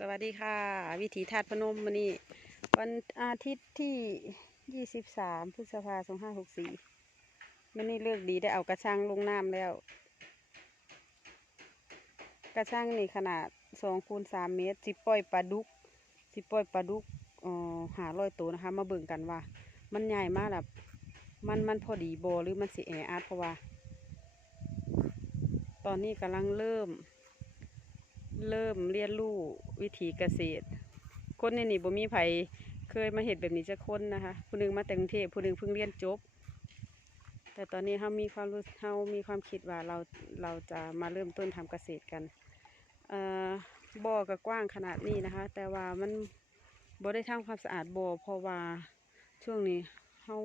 สวัสดีค่ะ วิถีทัดพนมวันนี้ วันอาทิตย์ที่ 23 พฤษภาคม2564มันนี่เลือกดีได้เอากระชังลงน้ำแล้ว กระชังนี่ขนาด2คูณ3เมตรสิปล่อยปลาดุกสิปล่อยปลาดุกออหาร้อยตัวนะคะ มาเบิ่งกันว่า มันใหญ่มากแบบมันมันพอดีโบหรือมันสิแออัดเพราะว่า ตอนนี้กำลังเริ่ม เริ่มเรียนรู้วิถีเกษตร คนในนี่บ่มีไผเคยมาเห็นแบบนี้จะคนนะคะผู้หนึงมาแต่กรุงเทพผู้หนึงเพิ่งเรียนจบ แต่ตอนนี้เรามีความรู้เรามีความคิดว่าเราเราจะมาเริ่มต้นทำเกษตรกันบ่อก็กว้างขนาดนี้นะคะ แต่ว่ามันบ่ได้ทำความสะอาดบ่อเพราะว่าช่วงนี้เรา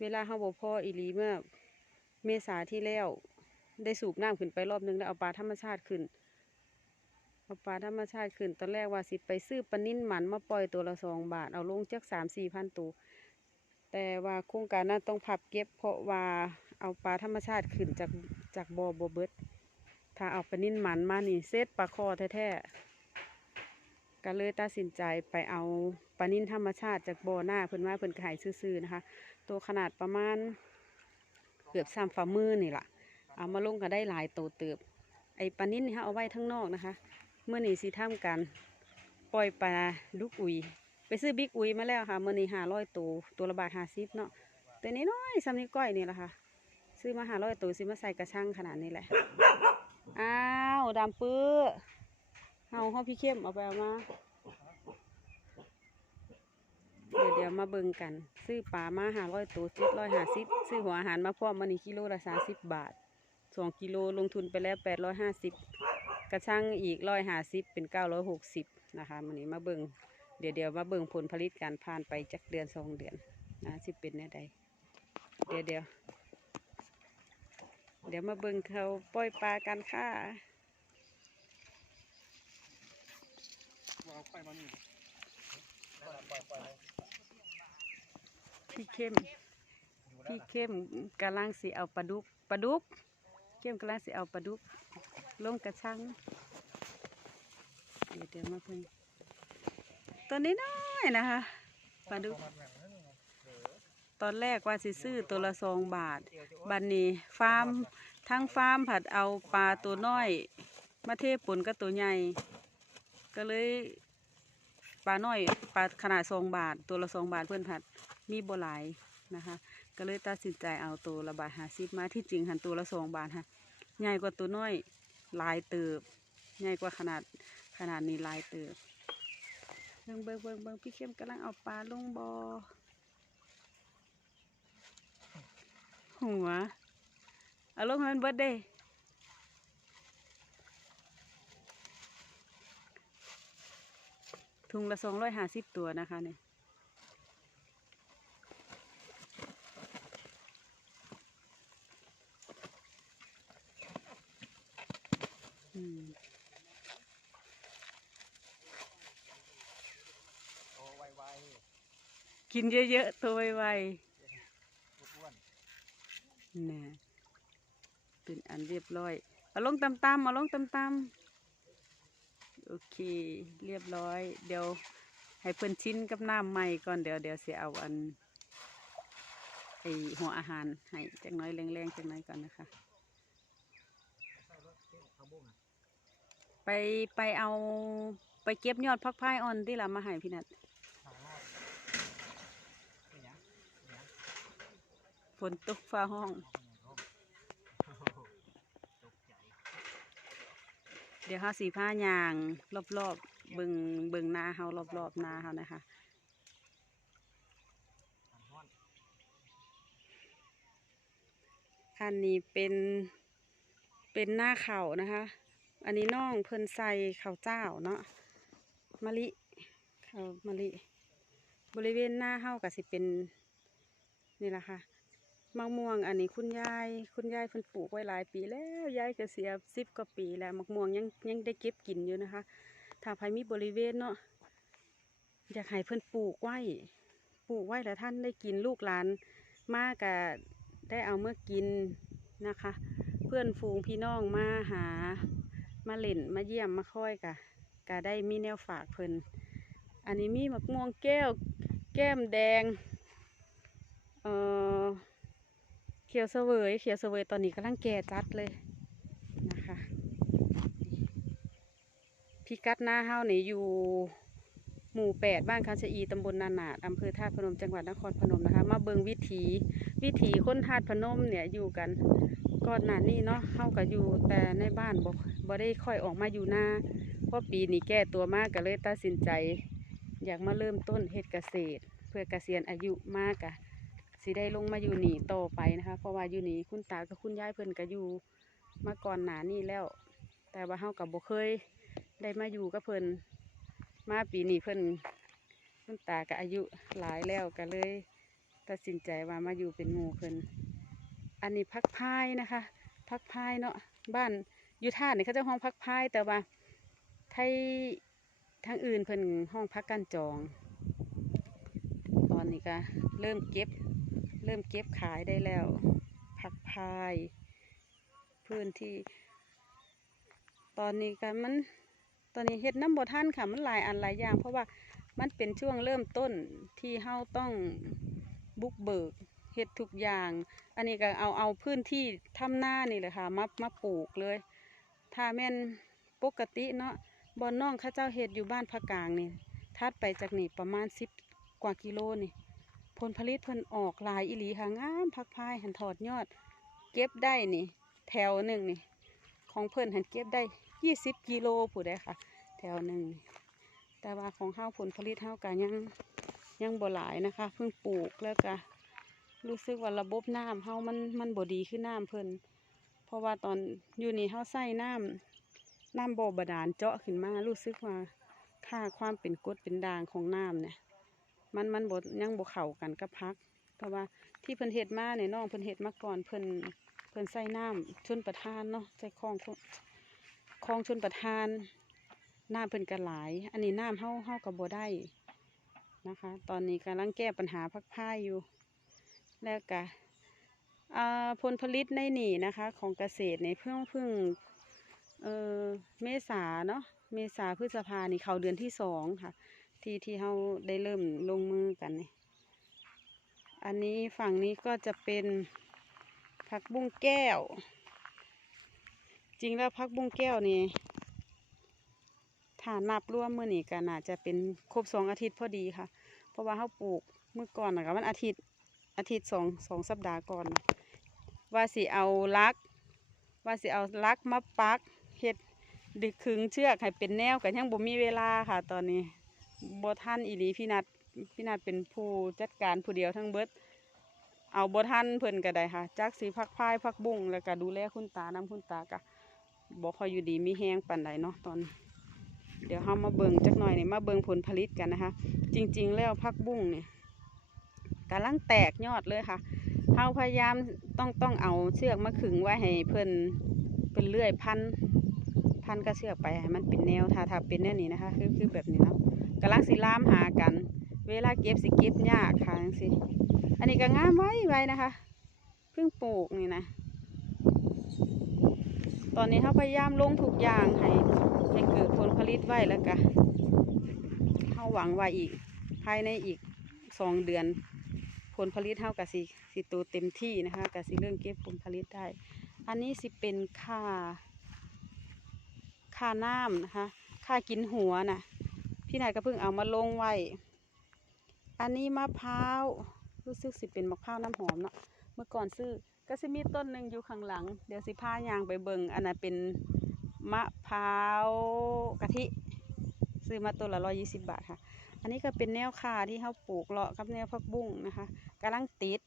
เวลาเราบ่พออีลีเมื่อเมษาที่แล้วได้สูบน้ำขึ้นไปรอบนึงแล้วเอาปลาธรรมชาติขึ้น เอาปลาธรรมชาติขึ้นตอนแรกว่าสิไปซื้อปลานิ่นหมันมาปล่อยตัวละสองบาท เอาลงจักสามสี่พันตัว แต่ว่าโครงการนั้นต้องพับเก็บ เพราะว่าเอาปลาธรรมชาติขึ้นจากจากบ่อบ่เบิดถ้าเอาปลานิ่นหมันมานี่เซตปลาคอแท้ๆก็เลยตัดสินใจไปเอาปลานิ่นธรรมชาติจากบ่อหน้าเพิ่นว่าเพิ่นขายซื่อๆนะคะ ตัวขนาดประมาณเกือบสามฝ่ามือนี่แหละเอามาลงก็ได้หลายโตวเติบไอ้ปลานิ่นนี่ฮะเอาไว้ทั้งนอกนะคะ เมื่อนี้สิทำกันปล่อยปลาดุกอุยไปซื้อบิ๊กอุยมาแล้วค่ะเมื่อนี้หาร้อยตัวตัวละบาทห้าสิบเนาะตัวนี้น้อยซ้ำนี้ก้อยนี่แหละค่ะ ซื้อมาหาร้อยตัวซื้อมาใส่กระชังขนาดนี้แหละอ้าวดำปื้อเอาห้องพี่เข้มเอาไปเอามาเดี๋ยวเดี๋ยวมาเบิ่งกัน ซื้อปลามาหาร้อยตัวเจ็ดร้อยห้าสิบซื้อหัวอาหารมาพร้อมมันนี่กิโลละสาสิบบาทสองกิโลลงทุนไปแล้วแปดร้อยห้าสิบ กระชังอีกร้อยห้าสิบเป็นเก้าร้อยหกสิบนะคะมันนี้มาเบิ่งเดี๋ยวเดี๋ยวมาเบิ่งผลผลิตการผ่านไปจากเดือนสองเดือนนะสิเป็นแน่ใดเดี๋ยวเดี๋ยวเดี๋ยวมาเบิ่งเขาปล่อยปลากันค่ะเอาพี่เข้มพี่เข้มกำลังสิเอาปลาดุกปลาดุกเข้มกำลังสิเอาปลาดุก ลงกระชังเดี๋ยวเดี๋ยวมาเพิ่งตัวนี้น้อยนะคะปลาดุกตอนแรกว่าสิซื้อตัวละสองบาท บันนี้ฟาร์มทั้งฟาร์มผัดเอาปลาตัวน้อย มาเทปนกับตัวใหญ่ ก็เลยปลาน้อยปลาขนาดสองบาท ตัวละสองบาทเพื่อนผัดมีบหลายนะคะ ก็เลยตัดสินใจเอาตัวละบาทหาสิบมาที่จริงหันตัวละสองบาทค่ะใหญ่กว่าตัวน้อย ลายเติบใหญ่กว่าขนาดขนาดนี้ลายเติบเบิ่งเบิ่งเบิ่งเบิ่งพี่เข้มกำลังเอาปลาลงบอ่หัวเอาลงให้มันเบิดเด้ถุงละสองร้อยห้าสิบตัวนะคะเนี่ย อืม โอ้ไวไว กินเยอะๆตัวไวอ้วนๆน่ะเป็นอันเรียบร้อย เอาลงตำๆเอาลงตำๆโอเค เรียบร้อย เดี๋ยวให้เพิ่อนชิ้นกับน้ำใหม่ก่อนเดี๋ยวเดี๋ยวเสิเอาอันไอหัวอาหารให้จักน้อยแรงๆจักน้อยก่อนนะคะ ไปไปเอาไปเก็บยอดพักพายอ่อนที่เรามาให้พี่นัด หารอดเป็นหยังเป็นหยัง ฝนตกฟ้าห้อง เดี๋ยวเขาสีผ้ายาง รอบๆ เบิงเบิงนาเฮารอบๆนาเฮานะคะอันนี้เป็นเป็นหน้าเขานะคะ อันนี้น้องเพิ่นใส่ข้าเจ้าเนาะมะลิข้ามะลิ บริเวณหน้าเฮาก็สิเป็นนี่แหละค่ะ มะม่วง อันนี้คุณยายคุณยายเพิ่นปลูกไว้หลายปีแล้วยายก็เสียสิบกว่าปีแล้วมะม่วงยังยังได้เก็บกินอยู่นะคะ ถ้าใครมีบริเวณเนาะอยากให้เพิ่นปลูกไว้ปลูกไว้แล้วท่านได้กินลูกหลานมากกะได้เอาเมื่อกินนะคะ เพื่อนฝูงพี่น้องมาหามาเล่นมาเยี่ยมมาค่อยกะก็ได้มีแนวฝากเพิ่นอันนี้มีมะม่วงแก้วแก้มแดงเอ่อ เขียวเสวยเขียวเสวยตอนนี้กำลังแก่จัดเลยนะคะพิกัดหน้าเฮานี่อยู่หมู่แปดบ้านคำชะอีตำบลนานาดอำเภอธาตุพนมจังหวัดนครพนมนะคะ มาเบิงวิถีวิถีคนธาตุพนมเนี่ยอยู่กันก่อนหน้านี้เนาะเฮาก็อยู่แต่ในบ้านบ่บ่ได้ค่อยออกมาอยู่หน้าเพราะปีนี้แก้ตัวมากก็เลยตัดสินใจ อยากมาเริ่มต้นเฮ็ดเกษตร เพื่อเกษียณอายุมากะ สิได้ลงมาอยู่หนี่ต่อไปนะคะ เพราะว่าอยู่หนีคุณตากับคุณยายเพิ่นก็อยู่มาก่อนหน้านี้แล้ว แต่ว่าเฮากับบ่เคย ได้มาอยู่กับเพิ่นมาปีนี้เพิ่นคุณตาก็อายุหลายแล้วก็เลยตัดสินใจว่ามาอยู่เป็นหมู่เพิ่นอันนี้พักพายนะคะพักพายเนาะบ้านอยู่ท่านี่เขาจะห้องพักพายแต่ว่าไทยทางอื่นเพิ่นห้องพักกันจอง ตอนนี้ก็เริ่มเก็บ เริ่มเก็บขายได้แล้ว ผักพาย พื้นที่ ตอนนี้ก็มันตอนนี้เฮ็ดน้ำบ่ท่านค่ะมันหลายอันหลายอย่าง เพราะว่ามันเป็นช่วงเริ่มต้นที่เฮาต้องบุกเบิกเฮ็ดทุกอย่าง อันนี้ก็เอาเอาพื้นที่ทำหน้านี่แหละค่ะมามาปลูกเลย ถ้าแม่นปกติเนาะบอนน้องข้าเจ้าเฮ็ดอยู่บ้านภาคกลางนี่ทัดไปจากนี่ประมาณสิบกว่ากิโลนี่ ผลผลิตเพิ่นออกหลายอีหลีค่ะงามพักพายหันถอดยอด เก็บได้นี่ แถวหนึ่งนี่ ของเพิ่นหันเก็บได้ยี่สิบกิโลผู้ใดค่ะ แถวหนึ่งแต่ว่าของเฮาวผลผลิตเฮาวก็ยังยังบ่หลายนะคะ เพิ่งปลูกแล้วก็รู้สึกว่าระบบน้ำเฮามันมันบ่ดีขึ้นน้ำเพิ่นเพราะว่าตอนอยู่นี่เฮาใส่น้ำน้ำบ่บาดาลเจาะขึ้นมารู้สึกว่าค่าความเป็นกรดเป็นด่างของน้ำเนี่ย มันมันบดยังบเข้ากันกับพัก เพราะว่าที่เพิ่นเฮ็ดมาเนี่ยน้องเพิ่นเฮ็ดมาก่อนเพิ่นเพิ่นใส่น้ำชนประทานเนาะใส่คลองคลองชนประทานน้ำเพิ่นก็หลาย อันนี้น้ำเฮาเฮาก็บ่ได้นะคะ ตอนนี้กำลังแก้ปัญหาพักผ้าอยู่ แล้วก็อ่าผลผลิตในหนีนะคะ ของเกษตรในเพิ่งเพิ่งเออเมษาเนาะเมษาพฤษภานี่เขาเดือนที่สองค่ะ ที่ที่เราได้เริ่มลงมือกันนี่อันนี้ฝั่งนี้ก็จะเป็นผักบุ้งแก้ว จริงแล้วผักบุ้งแก้วนี่ถ้านับร่วมเมื่อนี้ก็น่าจะเป็นครบสองอาทิตย์พอดีค่ะ เพราะว่าเขาปลูกเมื่อก่อนนะก็มันอาทิตย์อาทิตย์สองสองสัปดาห์ก่อน ว่าสิเอาลัก ว่าสิเอาลักมาปักเฮ็ดดึกขึงเชือกให้เป็นแนวกันยังบ่มีเวลาค่ะตอนนี้ บท่านอีหลีพี่นัดพี่นัดเป็นผู้จัดการผู้เดียวทั้งเบิด เอาบท่านเพิ่นก็ได้ค่ะจักสีพักพายพักบุ้งแล้วก็ดูแลคุณตานํคุณตากะบ่ค่อยอยู่ดีมีแห้งปานใดเนาะตอน เดี๋ยวเฮามาเบิ่งจักหน่อยเนี่ยมาเบิ่งผลผลิตกันนะคะ จริง ๆ แล้วพักบุ้งเนี่ยกำลังแตกยอดเลยค่ะเฮาพยายามต้องต้องเอาเชือกมาขึงไว้ให้เพิ่นเพิ่นเลื่อยพันพันก็เชือกไปให้มันเป็นแนวถ้าถ้าเป็นแนวนี้นะคะ คือคือแบบนี้เนาะ กำลังสิล่ามหากัน เวลาเก็บสิเก็บยากค่ะจังสิอันนี้ก็งามไว้ไว้นะคะเพิ่งปลูกนี่นะตอนนี้เขาพยายามลงทุกอย่างให้ให้เกิดผลผลิตไว้แล้วก็เขาหวังว่าอีกภายในอีกสองเดือน ผลผลิตเท่ากับสิสิโตเต็มที่นะคะกับสิเรื่องเก็บผลผลิตได้ อันนี้สิเป็นค่าค่าน้ำนะคะค่ากินหัวน่ะ พี่นายก็เพิ่งเอามาลงไว้ อันนี้มะพร้าว รู้สึกสิเป็นมะพร้าวน้ำหอมเนาะ เมื่อก่อนซื้อก็จะมีต้นหนึ่งอยู่ข้างหลัง เดี๋ยวสิพายางไปเบิงอันนั้นเป็นมะพร้าวกะทิ ซื้อมาต้นละร้อยี่สิบบาทค่ะ อันนี้ก็เป็นแนวคาที่เขาปลูกเลาะกับแนวพักบุ้งนะคะกำลังติด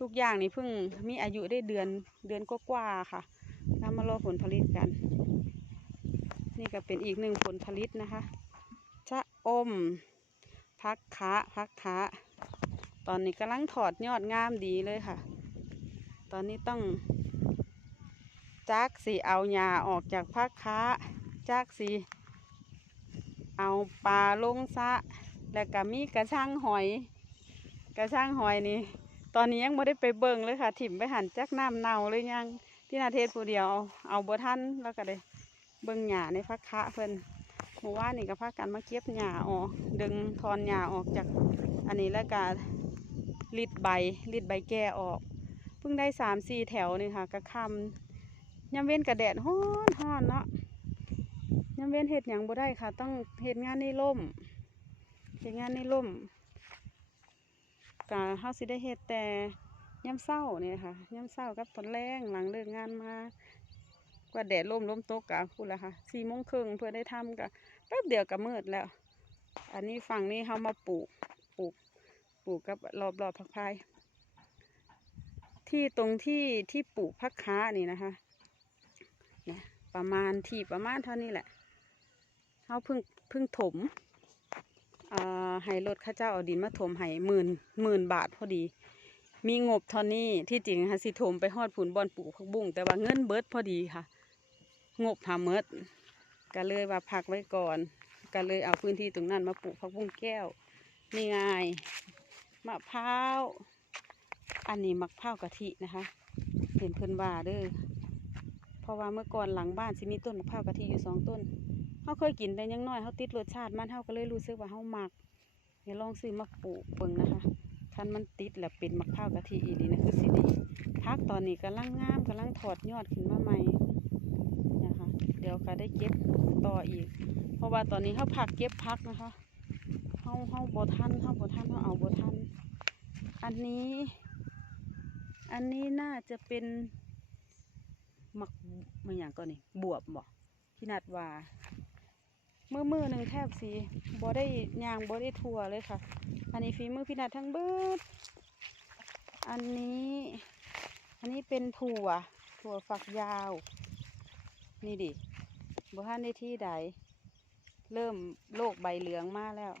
ทุกอย่างนี่เพิ่งมีอายุได้เดือนเดือนกว่าๆค่ะแล้วมารอผลผลิตกัน นี่ก็เป็นอีกหนึ่งผลผลิตนะคะ อม พักคะพักคะตอนนี้กำลังถอดยอดงามดีเลยค่ะ ตอนนี้ต้อง จักสีเอาหญ้าออกจากพักคะจักสีเอาปลาลงซะแล้วก็มีกระช่างหอย กระช่างหอยนี่ ตอนนี้ยังไม่ได้ไปเบิ่งเลยค่ะ ถิ่มไปหันจักน้ำเน่าเลยยังพี่นาเทศผู้เดียวเอาเอาบัทันแล้วก็เลยเบิ่งหญ้าในพักคะเพิ่นใน มื่อวานนี่ก็พากันมาเก็บหญ้าออก ดึงทอนหญ้าออกจากอันนี้แล้วก็รีดใบรีดใบแก่ออก เพิ่งได้สามสี่แถวนี่ค่ะกระคำยามเว้นกระแดดฮ้อนฮ้อนเนาะยามเว้นเห็ดหยังบ่ได้ค่ะ ต้องเห็ดงานในร่มเห็ดงานในร่มกะเฮาสิได้เฮ็ดแต่ยามเช้านี่ค่ะยามเช้ากับตอนแรงหลังเลิกงานมากว่าแดดร่มร่มตกกะพูดละค่ะสี่โมงครึ่งเพื่อได้ทำกะ ป๊บเดียวก็มืดแล้ว อันนี้ฝั่งนี้เขามาปลูก ปลูก ปลูกกับรอบรอบผักพาย ที่ตรงที่ที่ปลูกพักค้านี่นะคะ เนี่ยประมาณที่ประมาณเท่านี้แหละเขาเพิ่งเพิ่งถมให้รถข้าเจ้าเอาดินมาถมให้หมื่นหมื่นบาทพอดี มีงบเท่านี้ที่จริงค่ะสิถมไปฮอดผุนบอลปลูกผักบุ้งแต่ว่าเงินเบิดพอดีค่ะ งบหาเมิด ก็เลยว่าพักไว้ก่อนก็เลยเอาพื้นที่ตรงนั้นมาปลูกผักบุ้งแก้วนี่ไงมะพร้าวอันนี้มักพร้าวกะทินะคะ เห็นเพิ่นว่าเด้อเพราะว่าเมื่อก่อนหลังบ้านสิมีต้นมะพร้าวกะทิอยู่สองต้นเขาเคยกินแต่ยังน้อยเขาติดรสชาติมันเขาก็เลยรู้สึกว่าเขาหมักเดี๋ยวลองซื้อมาปลูกเบิ่งนะคะคันมันติดแล้วเป็นมะพร้าวกะทิอีดีนะคือสิดีพักตอนนี้กำลังงามกำลังถอดยอดขึ้นมาใหม่ ดี๋ยวก็ได้เก็บต่ออีก เพราะว่าตอนนี้เขาพักเก็บพักนะคะเขาเขาบทันเขาบทันเขาเอาบทันอันนี้ อันนี้น่าจะเป็นหมักมันอย่างก่อนนี่บวบบ่พี่นัดว่าเมื่อมือหนึ่งแทบสีบ่ได้ยางบ่ได้ทัวเลยค่ะ อันนี้ฝีมือพี่นัดทั้งเบิดอันนี้อันนี้เป็นถั่ว ถั่วฝักยาว นี่ดิ บ่ทันได้ที่ใด เริ่มโรคใบเหลืองมาแล้ว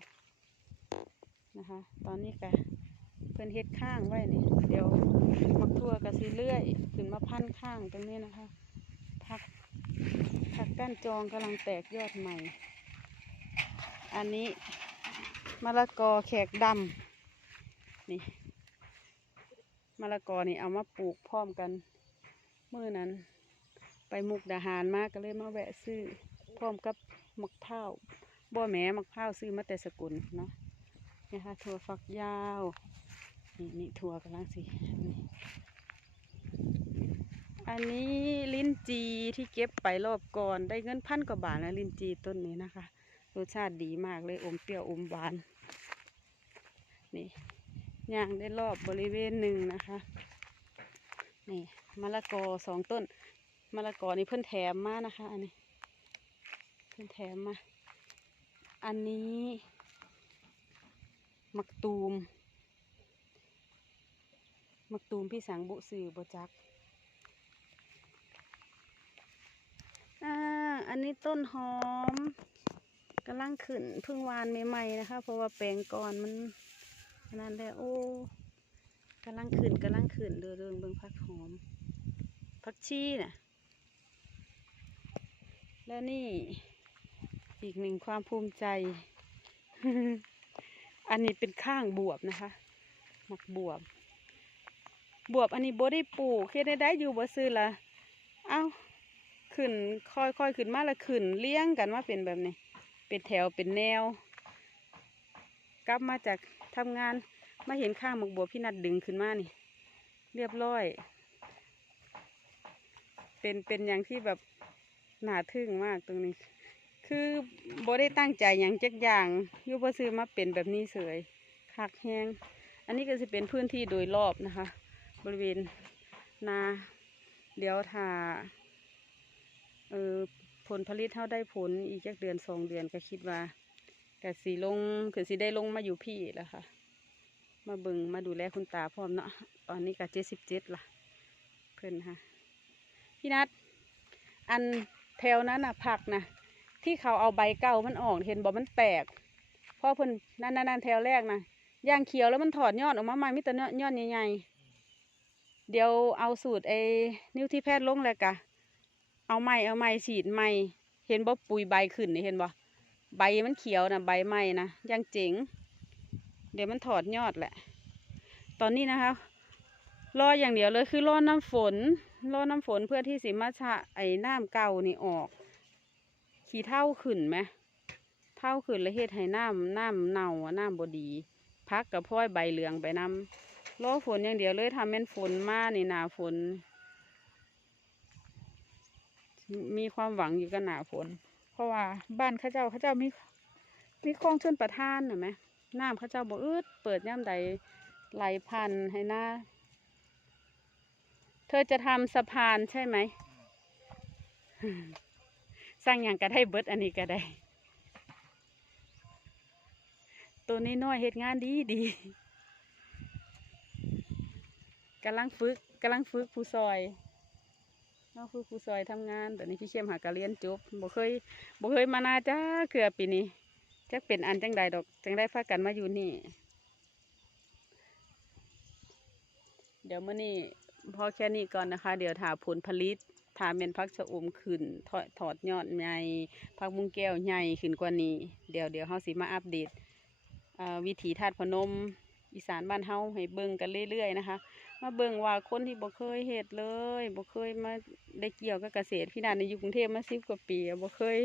นะคะ ตอนนี้ก็เพิ่นเฮ็ดข้างไว้นี่เดี๋ยวมักทั่วกะสิเลื่อยขึ้นมาพันข้างตรงนี้นะคะผักผักก้านจองกำลังแตกยอดใหม่ อันนี้มะละกอแขกดำนี่มะละกอนี่เอามาปลูกพร้อมกันเมื่อนั้น ไปมุกดาหารมาก็เลยมาแวะซื้อพร้อมกับมะพร้าวบ่แหมมะพร้าวซื้อมาแต่สกุลเนาะนี่ค่ะถั่วฝักยาวนี่นี่ถั่วกำลังสิอันนี้ลิ้นจีที่เก็บไปรอบก่อนได้เงินพันกว่าบาทนะลิ้นจีต้นนี้นะคะรสชาติดีมากเลยอมเปรี้ยวอมหวานนี่ย่างได้รอบบริเวณหนึ่งนะคะนี่มะละกอสองต้น มะละกอนี่เพิ่อนแถมมานะคะ อันนี้ เพิ่อนแถมมา อันนี้มักตูม มักตูมพี่สังบุสื่อบจักอ่าอันนี้ต้นหอมกำลังขึ้นพิ่งวานใหม่ๆนะคะ เพราะว่าแปลงก่อนมันนั้นแหละโอ้กำลังขึ้นกำลังขึ้นเดินเดินเบิ่งพักหอมพักชีน่ะ แล้วนี่อีกหนึ่งความภูมิใจ อันนี้เป็นข้างบวบนะคะ หมักบวบ บวบอันนี้บ่ได้ปลูกเฮ็ดได้ได้อยู่บ่ซื้อละเอ้าขึ้นค่อยๆขึ้นมาละขึ้นเลี้ยงกันมาเป็นแบบนี้ เป็นแถวเป็นแนว กลับมาจากทำงานมาเห็นข้างหมักบวบพี่นัดดึงขึ้นมานี่ เรียบร้อย เป็นเป็นอย่างที่แบบ น่าทึ่งมากตรงนี้ คือบได้ตั้งใจอย่างจักอย่างยูบซื้อมาเป็นแบบนี้เสยคักแห้ง อันนี้ก็จะเป็นพื้นที่โดยรอบนะคะ บริเวณนาเดี๋ยวถ้าเออผลผลิตเท่าได้ผลอีกจักเดือนสองเดือนก็คิดว่าก็สีลงคือสีได้ลงมาอยู่พี่แล้วค่ะ มาเบิงมาดูแลคุณตาพร้อมเนาะตอนนี้ก็เจ็ดสิบเจ็ดละเพิ่อนค่ะ พี่นัทอัน แถวนั้นน่ะผักนะที่เขาเอาใบเก่ามันออกเห็นบอกมันแตกเพราะเพิ่นนั่นนั่นนั่นแถวแรกนะย่างเขียวแล้วมันถอดยอดออกมาใหม่มิแต่ยอดยอดใหญ่ๆเดี๋ยวเอาสูตรไอ้นิ้วที่แพทย์ลงเลยกะ เอาไม้เอาไม้ฉีดไม้เห็นบ่ปุยใบขึ้นนี่เห็นบ่ใบมันเขียวนะใบไม้นะย่างเจ๋ง เดี๋ยวมันถอดยอดแหละ ตอนนี้นะคะรออย่างเดียวเลยคือรอน้ำฝน รอน้ำฝนเพื่อที่สิมาชะไอ้น้ำเก่านี่ออก ขี้เท่าขึ้นไหมข้าขึ้นแล้วเฮ็ดให้น้ำน้ำเน่าน้ำบดีพักกับพ้อยใบเหลืองไปนำรอฝนอย่างเดียวเลยทำแม่นฝนมานี่หนาฝน มีความหวังอยู่กับหนาฝน เพราะว่าบ้านข้าเจ้าข้าเจ้ามีมีคลองชนประทานเห็นไหมน้ำข้าเจ้าบ่อืดเปิดย่ำใดไหลพันให้หน้า เธอจะทำสะพานใช่ไหม สร้างอย่างก็ได้เบิดอันนี้ก็ได้ ตัวนี้น้อยเฮ็ดงานดีดีกำลังฝึกกำลังฝึกผู้ซอยน้องฝึกผู้ซอยทำงานแต่นี้พี่เข้มหากะเรียนจบบ่เคยบ่เคยมานาจ้าเกือปีนี้จักเป็นอันจังใดดอก จังได้พากันมาอยู่นี่ เดี๋ยวมื้อนี้ พอแค่นี้ก่อนนะคะ เดี๋ยวถาผลผลิตถาเมนพักชะอมขึ้นถอดถอดยอดใหญ่พักมุ้งแก้วใหญ่ขึ้นกว่านี้ เดี๋ยวเดี๋ยวเฮาสิมาอัปเดตวิถีธาตุพนมอีสานบ้านเฮาให้เบิ่งกันเรื่อยๆนะคะ มาเบิ่งว่าคนที่บ่เคยเฮ็ดเลยบ่เคยมาได้เกี่ยวกับเกษตรพี่นาในอยู่กรุงเทพมาสิบกว่าปีบ่เคย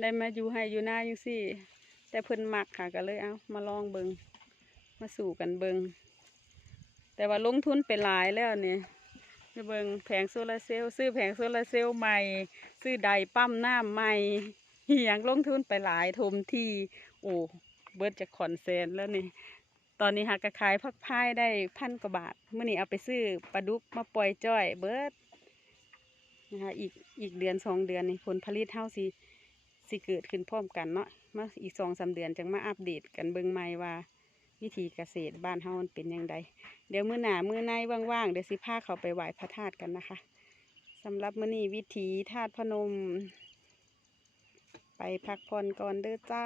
ได้มาอยู่ให้อยู่หน้าจังซี่ แต่เพิ่นมักค่ะก็เลยเอามาลองเบิ่งมาสู่กันเบิ่งแต่ว่าลงทุนไปหลายแล้วเนี่ย ไปเบิงแผงโซลาร์เซลล์ซื้อแผงโซลาร์เซลล์ใหม่ ซื้อใดปั๊มน้ำใหม่อหย่างลงทุนไปหลายทมที่โอ้เบิร์ดจะขอนแสนแล้วนี่ ตอนนี้หากระขายพักพายได้พันกว่าบาทเมื่อนี้เอาไปซื้อปลาดุกมาปล่อยจ้อย เบิร์ดนะคะอีกอีกเดือนสองเดือนนี่ผลผลิตเท่าสิสิเกิดขึ้นพร้อมกันเนาะมาอีกสองสาเดือนจังมาอัปเดตกันเบิงใหม่ว่า วิธีเกษตรบ้านเฮามันเป็นยังไงเดี๋ยวมื้อหนามื้อในว่างๆเดี๋ยวสิพาเขาไปไหว้พระธาตุกันนะคะสำหรับมื้อนี้วิธีธาตุพนม ไปพักผ่อนก่อนเด้อจ้า